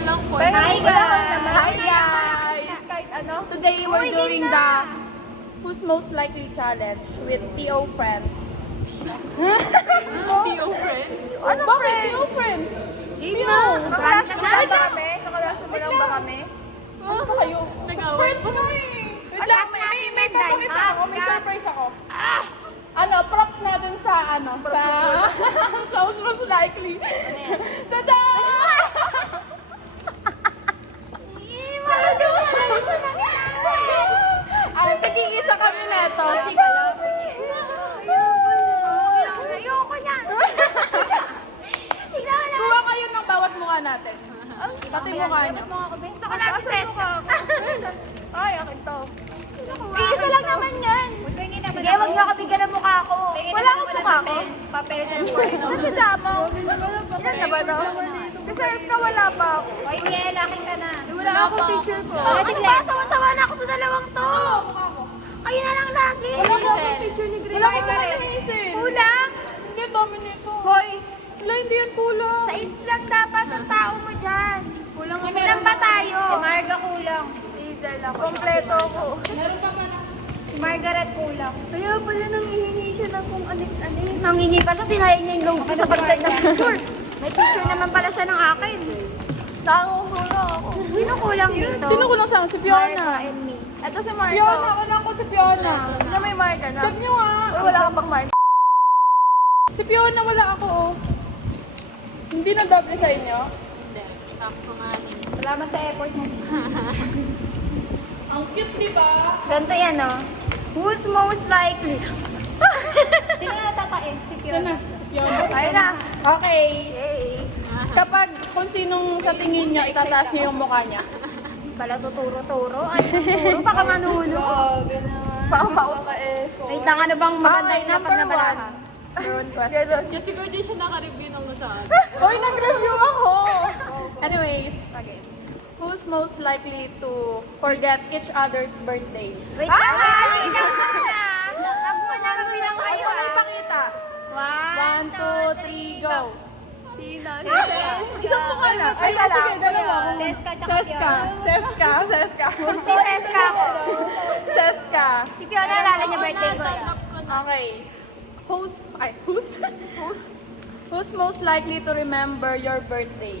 na lang po. Hi guys! Hi guys! Kahit ano? Today we're doing the Who's Most Likely Challenge with TO Friends. PO friends? Ano Bakit friends? TO Friends? Game na! Kaklase mo lang ba kami? Kaklase mo lang ba kami? Ano ba kayo? Nag-away. Friends na eh! Wait lang, may papakita ako, may surprise ako. Ano, props natin sa sa Who's Most Likely. Ano yan? Tada! Ang tag-iisa kami neto. Ayoko niyan! Kuha kayo ng bawat mukha natin. Pati mukha niyo. Gusto ko lang Seska. Ay, akin to. Isa lang naman yan. Sige, wag niyo kabigyan ng mukha ko. Wala akong mukha ko. Papel sa buhay. Ano si Damo? Ilan na ba to? Si Seska wala pa ako. Oy, Miel, akin ka na. Wala akong picture ko. Ano ba? Sawa-sawa na ako sa dalawang to. Kayo na lang lagi. Wala akong picture ni Grace. Wala akong Hazel. Kulang. Hindi, dami nito. Hoy, Wala, hindi yan kulang. sa islang dapat ang tao mo dyan. Kulang Ilan ba tayo? Si Marga kulang. Diesel ako. Kompleto ako. Si Margaret kulang. Kaya pala nanghihingi siya ng kung anit-anit. Nanghihingi pa siya, sinayang niya yung logo sa pag-send ng picture. May picture naman pala siya ng akin. Nanguhula ako. Sino kulang dito? Sino kulang sa akin? Si Fiona. Marga and me. Ito si Marga. Fiona, wala ko si Fiona. Sino may Marga na? Check nyo nga. Wala ka bang Marga? Si Fiona, wala ako oh. Hindi na doble sa inyo? Hindi. Sakto nga ni. Salamat sa effort mo. Ang cute, di ba? Ganito yan, oh. Who's most likely? Sino na tatain? Si Yan na, si Fiona. Ayun na. Okay. Yay. Kapag kung sinong sa tingin nyo, itataas nyo yung mukha niya. Pala tuturo-turo. Ay, tuturo. Baka manuhulog. Pamaus ka eh. Wait lang, ano bang maganda Okay, yung number dapat na balahan? 1. Number 1 question. Yung siguro di siya naka-review nung nasaan. Uy, nag-review ako! Anyways, who's most likely to forget each other's birthday? Wait lang, wait lang. Tapos mo na magbilang kayo. Ano ipakita? 1, 2, 3, go! Sino? Isang mukha na. Ay, sige, dalawa. Seska, tsaka Seska. Seska. Seska. Si Seska ako. Seska. Si Fiona, alala niya birthday ko. Okay. Who's most likely to remember your birthday?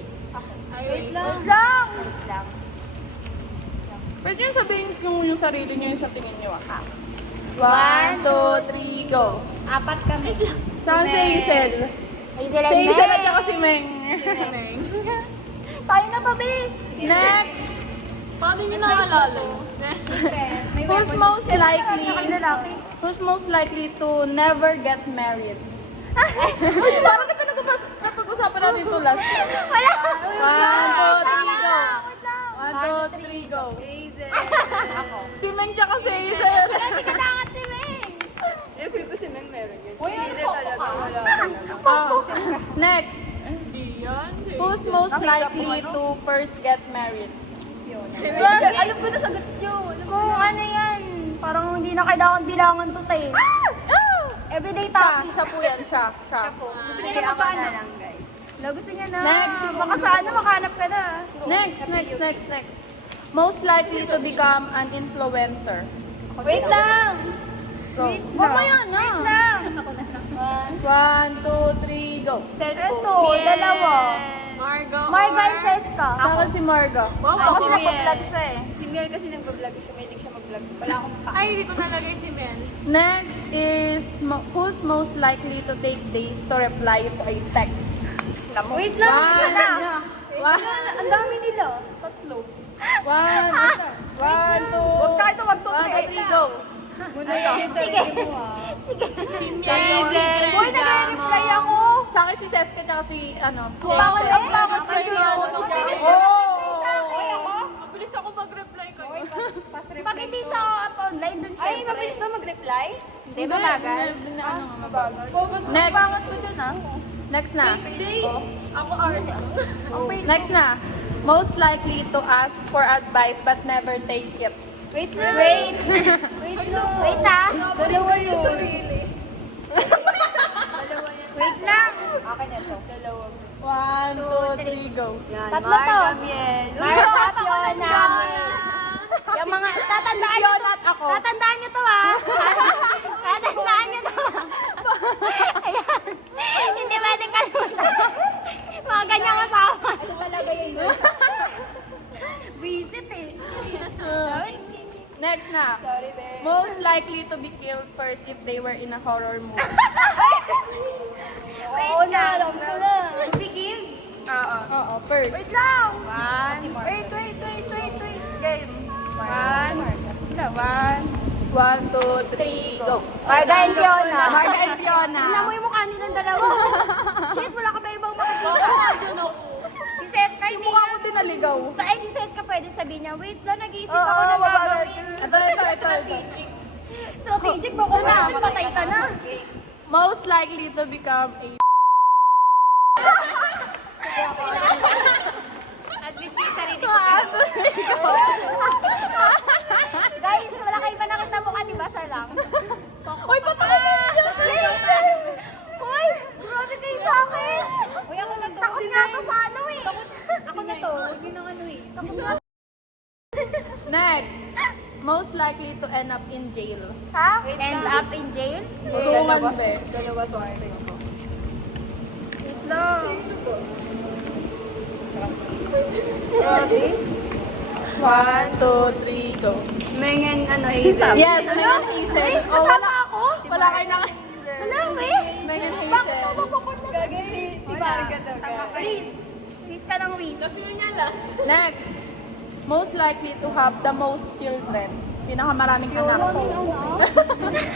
Wait lang. Wait lang. Pwede nyo sabihin yung sarili nyo yung sa tingin nyo. 1, 2, 3, go. Apat kami. Saan si Hazel? Hazel Si and Hazel Meng. at saka si Meng. Tayo na to, be. Next. Paano nyo naalala? Who's most likely Ang lalaki. Who's most likely to never get married? Parang na napag-usapan natin ito last time. Wala. 1, 2, 3, go. 1, 2, 3, go. Hazel. Si Meng tsaka si Hazel. Kasi katangat si Meng. Feel ko si Meng meron yun. Uy, Hazel ano? talaga wala. Next. Hindi yan. Who's most likely to first get married? Alam ko na sagot nyo. Kung ano yan, parang hindi na kailangan bilangan to tayo. Everyday topic. Siya po yan, siya. Gusto niyo na magpaano lang, guys. Gusto niya na. Next. Baka sa ano, makahanap ka na. Next. Most likely to become an influencer. Wait lang! Go. Mamaya na. Wait lang. 1, 2, 3, go. Ito, dalawa. Margo. Marga and Seska. Sa akin si Marga. Wow, Ako si sila Miel. pa-vlog siya eh. Si Miel kasi nag-vlog siya. May siya mag-vlog. Wala akong pa. Ay, hindi ko nalagay si Miel. Next is who's most likely to take days to reply to a text? Wait lang! One. Ang dami nila. 1, 2, 3, go. Muna ito. Sige. Si Miel. Boy, nag-reply ako. Sa akin si Seska tsaka si Bakit Hazel. ang bakit kasi ako? Ang bilis ako mag-reply kayo. Pag hindi siya online, dun siya. Ay, mabilis ba mag-reply? Hindi, mabagal. Mabagal. Bangat Next. ko dyan ah. Next na. Days. Ako hours. Next na. Most likely to ask for advice but never take it. Wait lang. Wait. Wait lang. Wait ah. Dalawa yung sarili. Wait lang. Akin na to. Dalawa. 1, 2, 3, go. Yan, Tatlo to. Marga Miel. Marga, Fiona. Yung mga, tatandaan nyo Fiona at ako. Tatandaan nyo to ha. Tatandaan nyo to ha. Ayan. Hindi pwedeng kalusan. Mga ganyang asawa. Ito talaga yun. Visit eh. Next na. Sorry, babe. Most likely to be killed first if they were in a horror movie. Oo na, alam ko na. Bigil. Oo, first. Wait lang. Wait. Game. One. 1, 2, 3, go. Marga and Fiona. Marga and Fiona. Tingnan mo yung mukha nilang dalawa. Shit, wala ka ba ibang makikita? Si Seska, Yung mukha ko din naligaw. Si Seska pwede sabihin niya, wait lang, nag-iisip ako na gagawin. Ito. Strategic ba kung natin patay ka na? Most likely to become a... At least yung sarili ko. Guys, wala kayo pa nakita mukha, di ba? Siya lang. Uy, patay na yan! Hoy, grabe kayo sa akin. Uy, ako na to. Takot nga ako sa ano eh. Ako na to. Huwag yun ang ano eh. Next. Most likely to end up in jail. Ha? Wait End lang. up in jail? Tulungan, be. Dalawa to. Wait lang. Grabe. 1, 2, 3, go. Mengen, ano, Hazel. Yes, Megan Hazel. Oh, wala ako? Wala kayo na... Wala, eh. Megan Hazel. Bakit ako mapupunta? Gagawin. Si Marga to. Please. Please ka ng Wiz. Next. Most likely to have the most children. Pinakamaraming anak.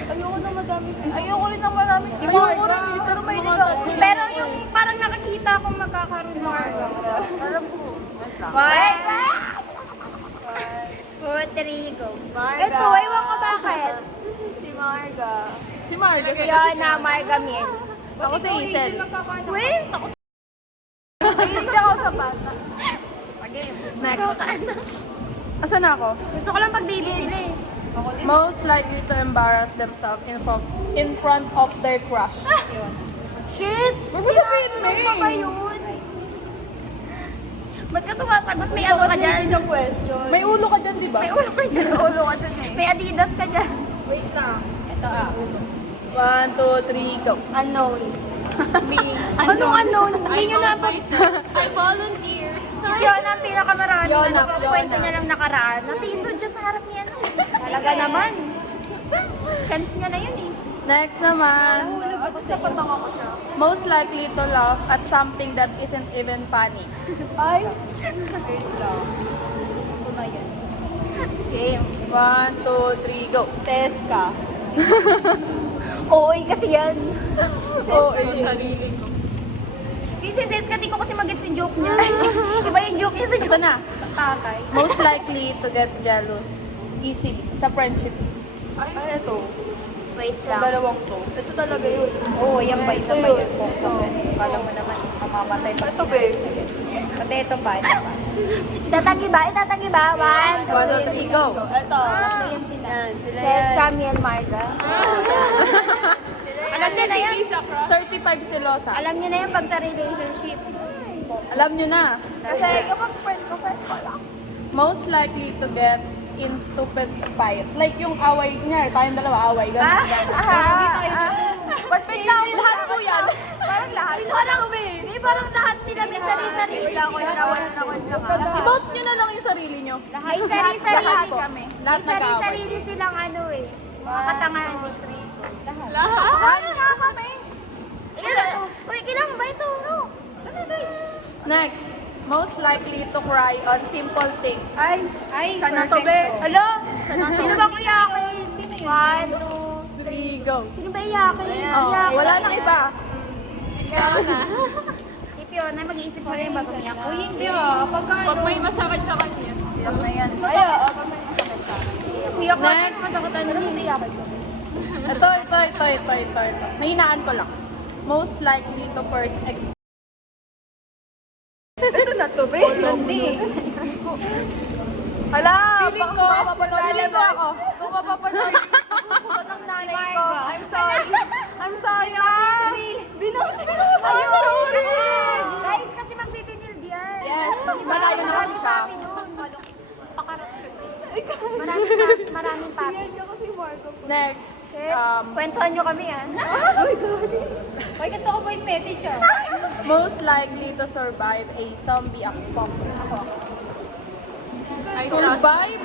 Ayoko na madami. Ayoko rin ng marami. Si Ayoko Marga. rin eh, pero may Mga ligaw. tatlo. Pero yung parang nakakita akong magkakaroon ng Alam ko. Wait! 2, 3, go. Marga. Ito, ewan ko bakit. Si Marga. Si Marga. Fiona, Marga, Miel. Ako si Hazel. Wait! Mahilig ako sa bata. Next. Asan na ako? Gusto ko lang pag-babysit. Ako din. Most likely to embarrass themselves in front of their crush. Shit! Huwag mo sabihin, May. Ano ba yun? Ba't ka sumasagot? May ano ka dyan? yung question. May ulo ka dyan, di ba? May ulo ka dyan. May Adidas ka dyan. Wait lang. Ito ah. 1, 2, 3, go. Unknown. Anong unknown? Hindi nyo na pag... I volunteer. Fiona ang pinakamarami. Fiona, Kwento Fiona. niya lang nakaraan. Natisod siya sa harap niya. Talaga naman. Chance niya na yun eh. Next naman. Nahulog ako sa patanga ko siya. Most likely to laugh at something that isn't even funny. Ay. Wait lang. Ito na yan. Game. 1, 2, 3, go. Teska. Oy, kasi yan. Oo, sarili ko. Kasi Seska, di ko kasi mag-gets yung joke niya. Iba yung joke niya sa Ito joke. na. Tatay. Most likely to get jealous easily sa friendship. Ay, ito. Wait Yung lang. dalawang to. Ito talaga yun. Oo, yan ba? Ito ba yun? Ito. Kala mo naman, mamamatay pa. Ito, babe. Pati ito pa, ito pa. Itatagi ba? Itatagi ba? 1, 1, 2, 3, go. Ito. Tatlo yan sila. Sila yan. Seska, Miel, Marga. Alam niyo na yan. Certified silosa. Alam niyo na yan pag sa relationship. Alam nyo na. Kasi kapag friend ko lang. Most likely to get in stupid fight. Like yung away niya, tayong dalawa away. Ganun. Ba't bigla ako? Lahat po yan. Parang lahat. Parang, hindi, parang lahat sila may sarili-sarili. I-vote nyo na lang yung sarili nyo. May sarili-sarili kami. Lahat May nag-away. sarili-sarili silang ano eh. Mga katangahan. Lahat. Ano nga kami? Uy, kailangan ba ito? No. Ano guys? Next. Most likely to cry on simple things. Ay, sana to, be. Alo? Sino ba iyakin? 1, 2, 3, go. Sino ba iyakin? Oh, wala nang iba. Si Fiona, mag-iisip ko na yung bago niya. Uy, hindi ah. Pag may masakit sa kanya. Iyak na yan. Ay, oo. Pag may masakit sa kanya. Iyak ko Next. masakotan niya. Ito. Mahinaan ko lang. Most likely to first Ito na to, be. Hindi. Hala, Feeling ko, mapapanood mo ako. Kung mapapanood ko ng nanay ko. I'm sorry. I'm sorry. Binoto. Ayun! Guys, Yes, malayo na kasi siya. Maraming papi. Next, Kwentuhan nyo kami, ah. Ay, gusto ko voice message ah. most likely to survive a zombie apocalypse. Survive?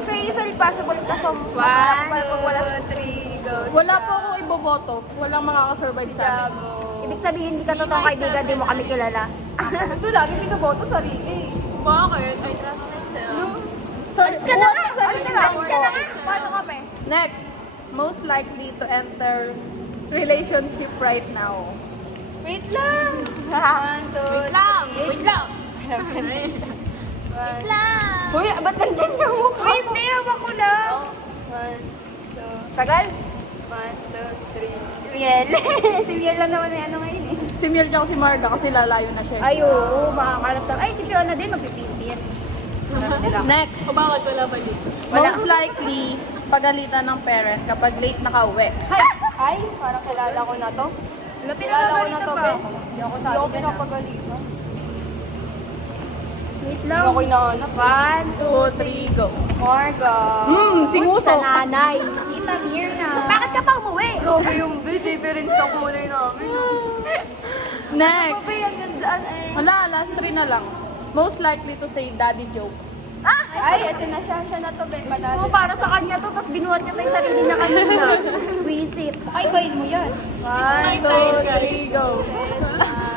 So, usually possible ka sa One, two, three, go. Wala po akong iboboto. Walang makakasurvive sa amin. Ibig sabihin, hindi ka totoong kaibigan, di mo kami kilala. Ito lagi hindi ka boto sarili. Bakit? I trust myself. Sorry, Ka na nga! sorry, Ka na nga! Paano kami? Next, most likely to enter relationship right now. Wait lang. One, two, wait lang. Wait lang. Wait lang. Uy, ba't nandiyan yung mukha? Wait, hindi, hawak ko lang. One, two, Tagal? one, two, three. Si Miel. Si Miel lang naman ay ano ngayon eh. Si Miel tsaka si Marga kasi lalayo na siya. Ay, oo, makakalap lang. Ay, si Fiona din, magpipinti yan. Next, Bakit wala ba dito? most likely pagalitan ng parent kapag late nakauwi. Ay, parang kilala ko na to. Kilala ko na to, ba? Ben. Hindi ako sabi ka na pagalitan. Wait Hindi lang. ako inaanap. 2, 3, go. Marga. Singuso. Sa nanay. Kita here na. Bakit ka pa umuwi? Grabe yung bed, difference ng kulay namin. Next. Grabe, ang gandaan eh. Wala, last 3 na lang. Most likely to say daddy jokes. Ay, ito na siya. Siya na to, Ben. Oo, Panalo. para sa kanya to, tapos binuhat niya pa yung sarili niya kanina. Visit. Ay, bayad mo yan. 1, 2, 3, go.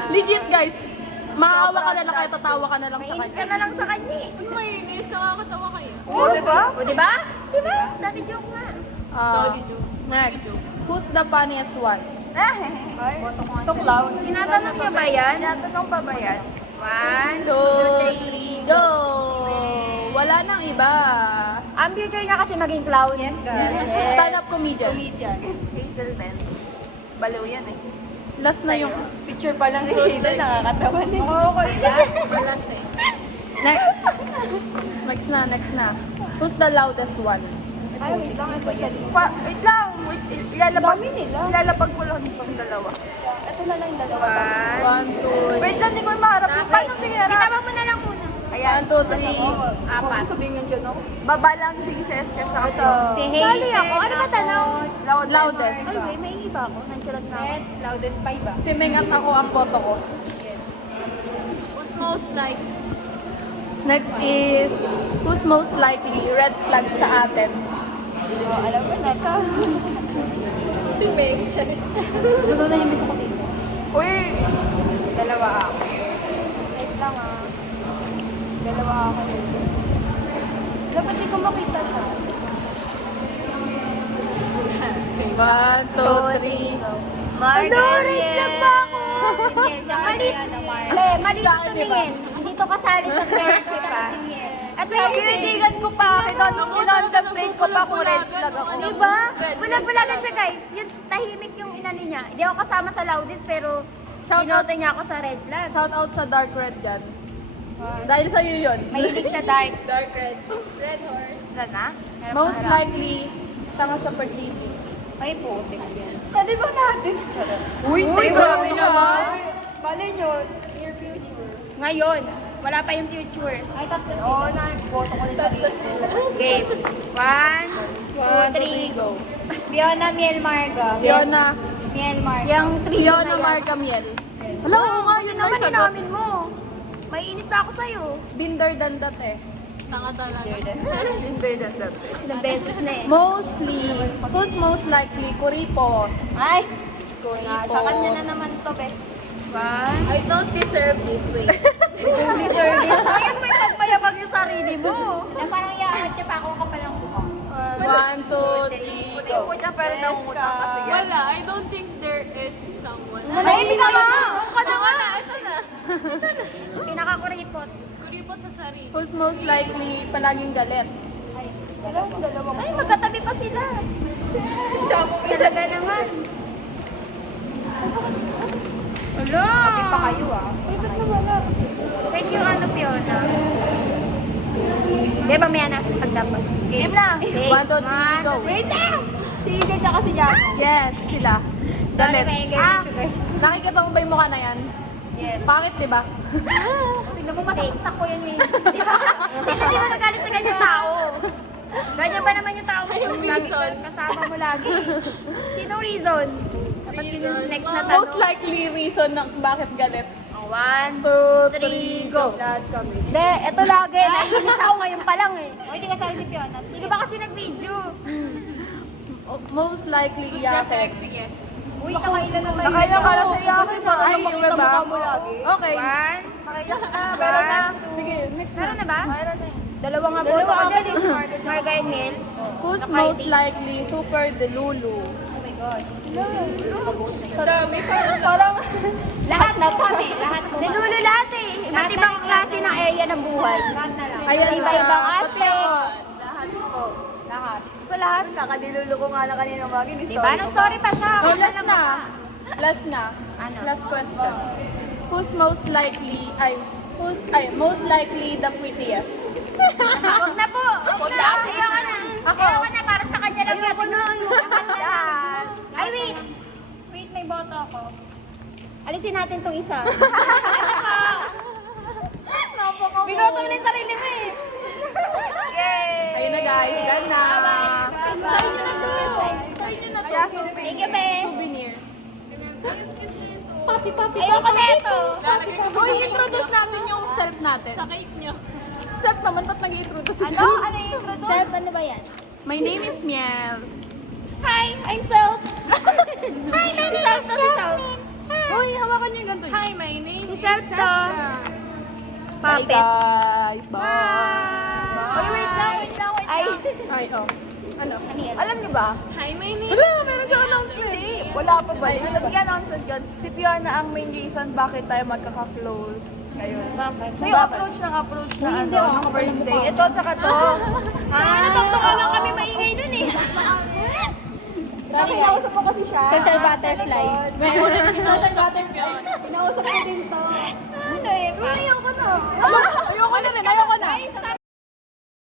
Legit guys. Maawa ka na lang kaya tatawa ka na lang sa Mainis ka kanya. na lang sa kanya eh. Mainis, nakakatawa kayo. Oo, diba? O, diba? Diba? Dati joke nga. Next. Who's the funniest one? Ay, tuklaw. Tinatanong niya ba yan? Tinatanong pa ba yan? 1, 2, 3, go! Wala nang iba. Ang future niya kasi maging clown. Yes, guys. Stand-up comedian. Comedian. Hazel Ben. Baliw yan eh. Last na yung Picture pa lang ni Hazel, nakakatawa na. Oo, ko diba? Malas eh. next. Next na. Who's the loudest one? Ay, wait lang. Ito siya din. Wait lang. Ilalabag, Dami nila. ilalabag ko lang pang dalawa. Ito na lang yung dalawa. 1, 2, Wait lang, di ko maharap. Paano tingharap? Itabang mo na lang muna. 1, 2, 3. Apat. Sabihin nandiyan ako. Baba lang si Seska sa Ito. Si Sali ako. Ano ba tanong? Loudest. Ay, wait, may iba ako. Nandiyan na ako. Net, loudest 5 ba? Si Meng at ako ang boto ko. Who's most like? Next is, who's most likely red flag sa atin? Oh, alam ko na to. Si Meng. Charis. Ano na yung ko dito? Uy! Dalawa ako. Wait lang ah. Dalawa ako. Dapat di ko makita siya. 1, 2, 3. Margaret lang ba ako? Malit. Mali ito tumingin. Hindi to kasali sa friendship ah. Ito yung Pinitigan ko pa. Kinontemplate ko pa kung red flag ako. Diba? Bulag-bulagan siya guys. Yung tahimik yung inani niya. Hindi ako kasama sa loudest pero Shout out. dinote niya ako sa red flag. Shout out sa dark red dyan. Dahil sa'yo yun. Mahilig sa dark. Dark red. Red horse. Sana? Most likely, sama sa pag-ibig. Ay, putik yan. Pwede ba natin? Uy, grabe naman. Bale nyo, near future. Ngayon. Wala pa yung future. Ay, tatlo sila. Oo, na-boto ko na sarili. Game. 1, 2, 3, go. Fiona, Miel, Marga. Fiona. Miel, Marga. Yung trio Fiona na yan. Marga Miel. Hello, oo nga, yun naman naman inamin mo. Mainit pa ako sa'yo. Binder than that eh. Tanga talaga. Ilang beses na eh. Mostly, who's most likely? Kuripot. Ay! Sa kanya na naman to, be. 1, I don't deserve this way. Holy service. Ayun mo yung pagpayabag yung sarili mo. Na parang iaangat niya pa ako kapalang mukha. 1, 2, 3, go. Puta pero daw utang kasi yan. Wala, I don't think there is someone. Ay, hindi ka na. Ka na nga, ito na. Pinakakuripot. Kuripot sa sarili. Who's most likely palaging galit? Dalawa. Ay, magkatabi pa sila. Talaga naman. Hello. Sabi pa kayo ah. Thank you, ano, Fiona. Di ba, may anak? Pagtapos. Game na. 1, 2, 3, go. Wait lang! Si EJ tsaka si Jack. Yes, sila. Sorry, Galit. may guys. Nakikita mo ba yung mukha na yan? Yes. Pangit, di ba? Tignan mo, masaksak ko yan eh. Di ba? Sino di ba nagalit sa ganyan tao? Ganyan ba naman yung tao mo? Yung reason. Kasama mo lagi. Sinong reason? Dapat yung next na tanong. Most likely reason ng bakit galit. 1, 2, 3, go. Lahat kami. Hindi, eto lagi. Naiinis ako ngayon pa lang eh. O, hindi ka sabi si Fiona. Hindi ba kasi nag-video? Most likely, Who's the Yakit. sexy? Yes. Uy, nakailan na tayo. Nakailan ka na sa Yakit. Para Ay, makita iba ba? mukha mo lagi. Okay. 1, Nakailan na. meron na. Sige, next Meron na. na ba? Meron na eh. Dalawa nga Dalawa boto ko ako dyan din, eh. Margaret. Marga and Neil. Who's most likely super delulu? Oh my God. Parang, Lahat na kami. Lahat mo. Nalulo lahat eh. Iba't ibang klase ng area ng buhay. Lahat na lang. ayan Iba-ibang siya. aspect. Pati ako. Lahat po. Lahat. Sa lahat. Kakadilulo ko nga lang kanina magin. Diba? Nung story pa siya. Oh, last na. Last na. Ano? Last question. Who's most likely, most likely the prettiest? Huwag na po. Huwag na. Ayoko na. Ako. Ayoko na. Para sa kanya lang Ayoko na. Ay, wait. Wait, may boto ako. Alisin natin tong isa. Binoto mo na yung sarili mo eh. Yay! Ayun na guys, done na. Bye-bye. Sign nyo na to. Sign nyo na to. Thank you, be. Souvenir. Ayoko na ito. Uy, introduce natin yung self natin. Sa cake nyo. Self naman, ba't nag-introduce si Ano? Ano yung introduce? Self, ano ba yan? My name is Miel. Hi, I'm Self. Hi, my name is Self. Uy, hawakan niyo yung ganito. Hi, my name Si is Self to. Saskia. Bye Puppet. guys. Bye. Bye. Uy, wait lang. Ay. Ay, oh. Ano? Ano yan? Alam niyo ba? Hi, my name Wala, is meron siya announcement. Hindi. Wala pa ba? Nag-announcement yun. Si Fiona ang main reason bakit tayo magkaka-close. Ngayon. Bakit? So yung approach na ano, ng first day. Ito, tsaka to. Natugtungan lang kami maingay dun eh. Kinausap ko kasi siya. Social butterfly. Social butterfly. Kinausap ko din to. Ano eh? Ayaw ko na.